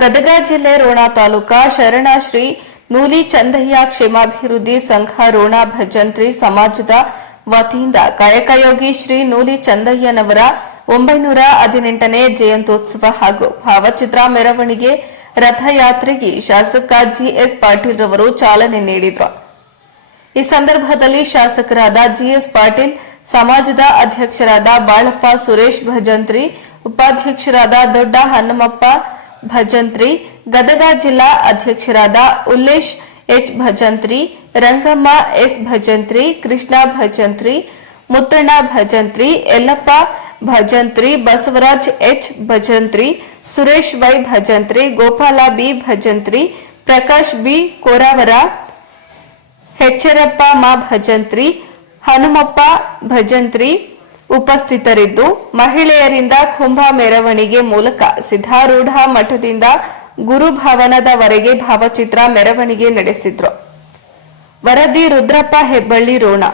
ಗದಗ ಜಿಲ್ಲೆ ರೋಣ ತಾಲೂಕಾ ಶರಣಶ್ರೀ ನೂಲಿ ಚಂದಯ್ಯ ಕ್ಷೇಮಾಭಿವೃದ್ಧಿ ಸಂಘ ರೋಣ ಭಜಂತ್ರಿ ಸಮಾಜದ ವತಿಯಿಂದ ಕಾಯಕಯೋಗಿ ಶ್ರೀ ನೂಲಿ ಚಂದಯ್ಯನವರ ಒಂಬೈನೂರ ಹದಿನೆಂಟನೇ ಜಯಂತ್ಯೋತ್ಸವ ಹಾಗೂ ಭಾವಚಿತ್ರ ಮೆರವಣಿಗೆ ರಥಯಾತ್ರೆಗೆ ಶಾಸಕ ಜಿಎಸ್ ಪಾಟೀಲ್ ರವರು ಚಾಲನೆ ನೀಡಿದರು. ಈ ಸಂದರ್ಭದಲ್ಲಿ ಶಾಸಕರಾದ ಜಿಎಸ್ ಪಾಟೀಲ್, ಸಮಾಜದ ಅಧ್ಯಕ್ಷರಾದ ಬಾಳಪ್ಪ ಸುರೇಶ್ ಭಜಂತ್ರಿ, ಉಪಾಧ್ಯಕ್ಷರಾದ ದೊಡ್ಡ ಹನುಮಪ್ಪ ಭಜಂತ್ರಿ, ಗದಗ ಜಿಲ್ಲಾ ಅಧ್ಯಕ್ಷರಾದ Ullesh H. Bhajantri, Rangamma S. Bhajantri, Krishna Bhajantri, Muttanna Bhajantri, Yallappa Bhajantri, Basavaraj H. Bhajantri, Suresh Y. Bhajantri, Gopala B. Bhajantri, Prakash B. Koravara Hecharappa ಮಾ. ಭಜಂತ್ರಿ, ಹನುಮಪ್ಪ ಭಜಂತ್ರಿ ಉಪಸ್ಥಿತರಿದ್ದು ಮಹಿಳೆಯರಿಂದ ಕುಂಭ ಮೆರವಣಿಗೆ ಮೂಲಕ ಸಿದ್ಧಾರೂಢ ಮಠದಿಂದ ಗುರುಭವನದವರೆಗೆ ಭಾವಚಿತ್ರ ಮೆರವಣಿಗೆ ನಡೆಸಿದ್ರು. ವರದಿ ರುದ್ರಪ್ಪ ಹೆಬ್ಬಳ್ಳಿ ರೋಣ.